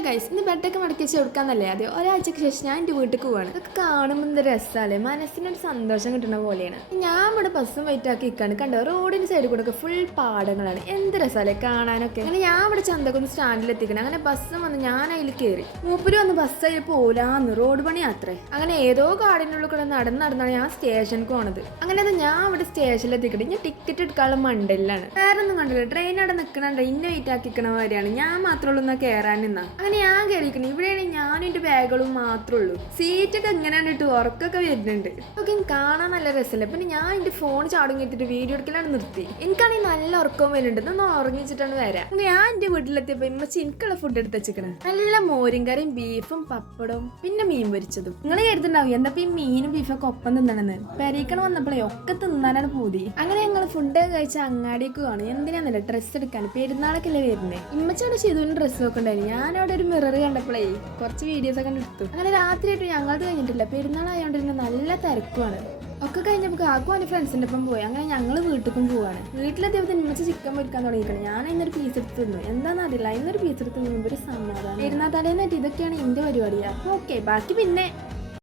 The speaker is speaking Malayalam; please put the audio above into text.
ഹലോ ഗൈസ്, ഇന്ന് ബെഡൊക്കെ മടക്കി വെച്ച് കൊടുക്കാന്നല്ലേ ആദ്യം ഒരാഴ്ചക്ക് ശേഷം ഞാൻ എൻ്റെ വീട്ടിൽ പോവാണ്. ഇതൊക്കെ കാണുമ്പോൾ എന്ത് രസമല്ലേ, മനസ്സിനൊരു സന്തോഷം കിട്ടുന്ന പോലെയാണ്. ഞാൻ ഇവിടെ ബസ്സും വെയിറ്റ് ആക്കി നിൽക്കാണ്. കണ്ടോ, റോഡിന് സൈഡിൽ കൂടെ ഒക്കെ ഫുൾ പാടങ്ങളാണ്. എന്ത് രസമല്ലേ കാണാനൊക്കെ. അങ്ങനെ ഞാൻ ഇവിടെ ചന്തക്കൊന്ന് സ്റ്റാൻഡിൽ എത്തിക്കണം. അങ്ങനെ ബസ്സും വന്ന് ഞാൻ അതിൽ കയറി. മൂപ്പര് വന്ന് ബസ് അതിൽ പോലാന്ന്, റോഡ് പണി യാത്രേ. അങ്ങനെ ഏതോ കാടിനുള്ളിൽ കൂടെ നടന്നാണ് ഞാൻ സ്റ്റേഷനിൽ പോണത്. അങ്ങനെ അത് ഞാൻ ഇവിടെ സ്റ്റേഷനിൽ എത്തിക്കട്ടെ. ഞാൻ ടിക്കറ്റ് എടുക്കാനുള്ള മണ്ടലിലാണ്. വേറെ ഒന്നും കണ്ടില്ല, ട്രെയിൻ അവിടെ നിൽക്കണുണ്ട്. ഇന്ന വെയിറ്റ് ആക്കിക്കണ വരെയാണ്. ഞാൻ മാത്രമുള്ളൂ എന്നാ കയറാൻ നിന്നാ. അങ്ങനെ ഞാൻ കയറിക്കണം. ഇവിടെയാണ് ഞാനും എൻ്റെ ബാഗുകളും മാത്രമേ ഉള്ളൂ. സീറ്റൊക്കെ എങ്ങനെയാണ് ഇട്ട് ഉറക്കൊക്കെ വരുന്നുണ്ട്. ഒക്കെ കാണാൻ നല്ല രസമല്ലേ. പിന്നെ ഞാൻ എൻ്റെ ഫോൺ ചാടുങ്ങി എത്തിയിട്ട് വീഡിയോ എടുക്കലാണ് നിർത്തി. എനിക്കാണെങ്കിൽ നല്ല ഉറക്കവും വരുന്നുണ്ട്. ഇതൊന്ന് ഉറങ്ങിച്ചിട്ടാണ് വരാം. ഞാൻ എൻ്റെ വീട്ടിലെത്തിയപ്പോൾ ഇമ്മച്ചി എനിക്കുള്ള ഫുഡ് എടുത്ത് വെച്ചിരിക്കണം. നല്ല മോരും കറിയും ബീഫും പപ്പടവും പിന്നെ മീൻ പൊരിച്ചതും. നിങ്ങൾ കരുതുണ്ടാവും എന്താ ഈ മീനും ബീഫൊക്കെ ഒപ്പം തിന്നണമെന്ന്. പെരീക്കണം വന്നപ്പോഴേ ഒക്കെ തിന്നാനാണ് പൂതി. അങ്ങനെ ഞങ്ങൾ ഫുഡ് കഴിച്ച അങ്ങാടിയൊക്കെ കാണും. എന്തിനാന്നല്ല ഡ്രസ്സ് എടുക്കാൻ, പെരുന്നാളൊക്കെ അല്ലേ വരുന്നത്. ഇമ്മച്ചാണ് ചെയ്തതിന് ഡ്രസ്സ് ഒക്കെ ഉണ്ടായിരുന്നു. ഞാനവിടെ ഒരു മിറർ കണ്ടപ്പോഴേ കുറച്ച് വീഡിയോസ് ഒക്കെ എടുത്തു. അങ്ങനെ രാത്രിയായിട്ട് ഞങ്ങളത് കഴിഞ്ഞിട്ടില്ല. പെരുന്നാളായതുകൊണ്ട് തന്നെ നല്ല തിരക്കുമാണ്. ഒക്കെ കഴിഞ്ഞപ്പോൾ ആക്കും എൻ്റെ ഫ്രണ്ട്സിൻ്റെ ഒപ്പം പോയി. അങ്ങനെ ഞങ്ങൾ വീട്ടിലേക്കും പോവാണ്. വീട്ടിലെത്തിയപ്പോൾ ഇമ്മച്ച് ചിക്കൻ പൊരിക്കാൻ തുടങ്ങിക്കണം. ഞാൻ ഇന്നൊരു പീസ് എടുത്ത് തിന്നു. എന്താണെന്ന് അറിയില്ല, ഇന്നൊരു പീസ് എടുത്ത് തിന്നുമ്പോൾ ഒരു സമാധാനം. പെരുന്നാൾ തലേന്നായിട്ട് ഇതൊക്കെയാണ് എൻ്റെ പരിപാടിയാണ്. ഓക്കെ, ബാക്കി പിന്നെ